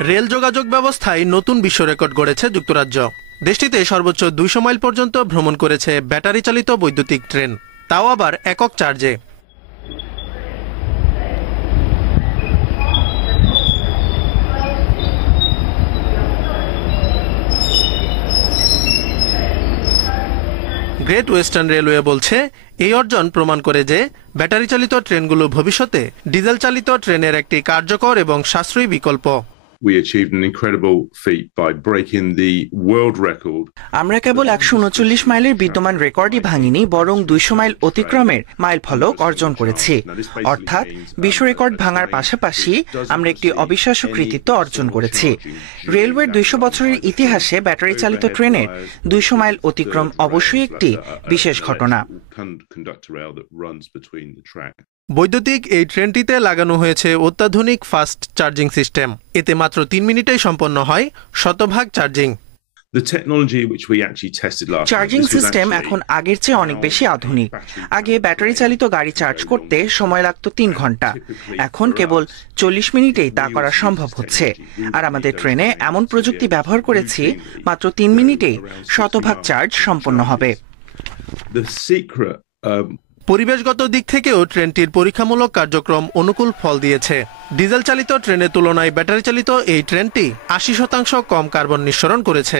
Rail যোগাযোগ ব্যবস্থায় নতুন বিশ্ব রেকর্ড গড়েছে যুক্তরাজ্য। দেশটিতে সর্বোচ্চ 200 মাইল পর্যন্ত ভ্রমণ করেছে ব্যাটারি চালিত বৈদ্যুতিক ট্রেন, তাও আবার একক চার্জে। গ্রেট ওয়েস্টার্ন রেলওয়ে বলছে, এই অর্জন প্রমাণ করে যে ব্যাটারি চালিত ট্রেনগুলো ভবিষ্যতে ডিজেল চালিত ট্রেনের একটি কার্যকর এবং সাশ্রয়ী বিকল্প। আমরা কেবল 139 মাইলের বিদ্যমান রেকর্ডই ভাঙিনি, বরং 200 মাইল অতিক্রমের মাইল ফলক অর্জন করেছি। অর্থাৎ বিশ্ব রেকর্ড ভাঙার পাশাপাশি আমরা একটি অবিশ্বাস্য কৃতিত্ব অর্জন করেছি। রেলওয়ের 200 বছরের ইতিহাসে ব্যাটারি চালিত ট্রেনের 200 মাইল অতিক্রম অবশ্যই একটি বিশেষ ঘটনা। বৈদ্যুতিক এই ট্রেনটিতে লাগানো হয়েছে অত্যাধুনিক ফাস্ট চার্জিং সিস্টেম। এতে মাত্র 3 মিনিটেই সম্পন্ন হয় শতভাগ চার্জিং। চার্জিং সিস্টেম এখন আগের চেয়ে অনেক বেশি আধুনিক। আগে ব্যাটারি চালিত গাড়ি চার্জ করতে সময় লাগতো 3 ঘন্টা, এখন কেবল 40 মিনিটেই তা করা সম্ভব হচ্ছে। আর আমাদের ট্রেনে এমন প্রযুক্তি ব্যবহার করেছি, মাত্র 3 মিনিটেই শতভাগ চার্জ সম্পন্ন হবে। পরিবেশগত দিক থেকেও ট্রেনটির পরীক্ষামূলক কার্যক্রম অনুকূল ফল দিয়েছে। ডিজেল চালিত ট্রেনের তুলনায় ব্যাটারি চালিত এই ট্রেনটি 80% কম কার্বন নিঃসরণ করেছে।